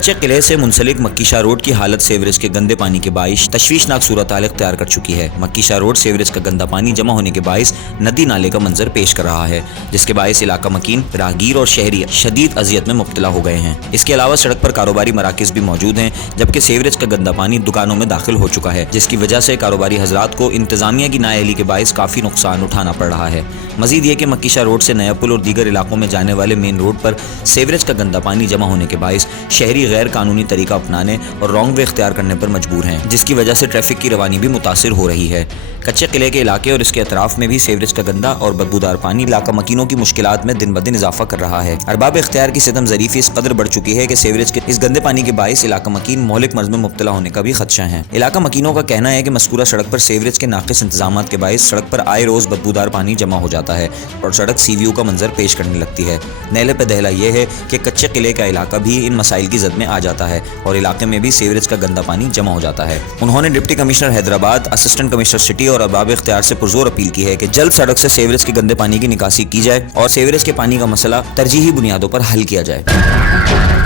कच्चे किले से मुंसलिक मक्की शाह रोड की हालत सीवरेज के गंदे पानी के बाइस तशवीशनाक सूरत हाल इख्तियार कर चुकी है। मक्की शाह रोड सीवरेज का गंदा पानी जमा होने के बाइस नदी नाले का मंजर पेश कर रहा है, जिसके बाइस इलाका मकीन, राहगीर और शहरी शदीद अजियत में मुब्तला हो गए हैं। इसके अलावा सड़क पर कारोबारी मराकिज भी मौजूद हैं, जबकि सीवरेज का गंदा पानी दुकानों में दाखिल हो चुका है, जिसकी वजह से कारोबारी हजरात को इंतजामिया की नाअहली के बाइस काफी नुकसान उठाना पड़ रहा है। मजीद ये कि मक्की शाह रोड से नया पुल और दीगर इलाकों में जाने वाले मेन रोड पर सीवरेज का गंदा पानी जमा होने के बाइस शहरी गैर कानूनी तरीका अपनाने और रॉन्ग वे इख्तियार करने पर मजबूर हैं, जिसकी वजह से ट्रैफिक की रवानी भी मुतासिर हो रही है। कच्चे किले के इलाके और इसके अतराफ में भी सीवरेज का गंदा और बदबूदार पानी इलाका मकीनों की मुश्किलात में दिन ब दिन इजाफा कर रहा है। अरबाब इख्तियार की सितम ज़रीफ़ी इस कदर बढ़ चुकी है कि सीवरेज के इस गंदे पानी के बाइस इलाका मकीन मौलिक मर्ज में मुब्तला होने का भी खदशा है। इलाका मकीनों का कहना है कि मज़कूरा सड़क पर सीवरेज के नाक़िस इंतजामात के बाइस सड़क पर आए रोज़ बदबूदार पानी जमा हो जाता है और सड़क सीवीयू का मंजर पेश करने लगती है। नेले पे दहला यह है कि कच्चे किले का इलाका भी इन मसाइल की जद में आ जाता है और इलाके में भी सीवरेज का गंदा पानी जमा हो जाता है। उन्होंने deputy commissioner Hyderabad, assistant commissioner city और अरबाब इख्तियार से पुरजोर अपील की है कि जल्द सड़क से सीवरेज के गंदे पानी की निकासी की जाए और सीवरेज के पानी का मसला तरजीही बुनियादों पर हल किया जाए।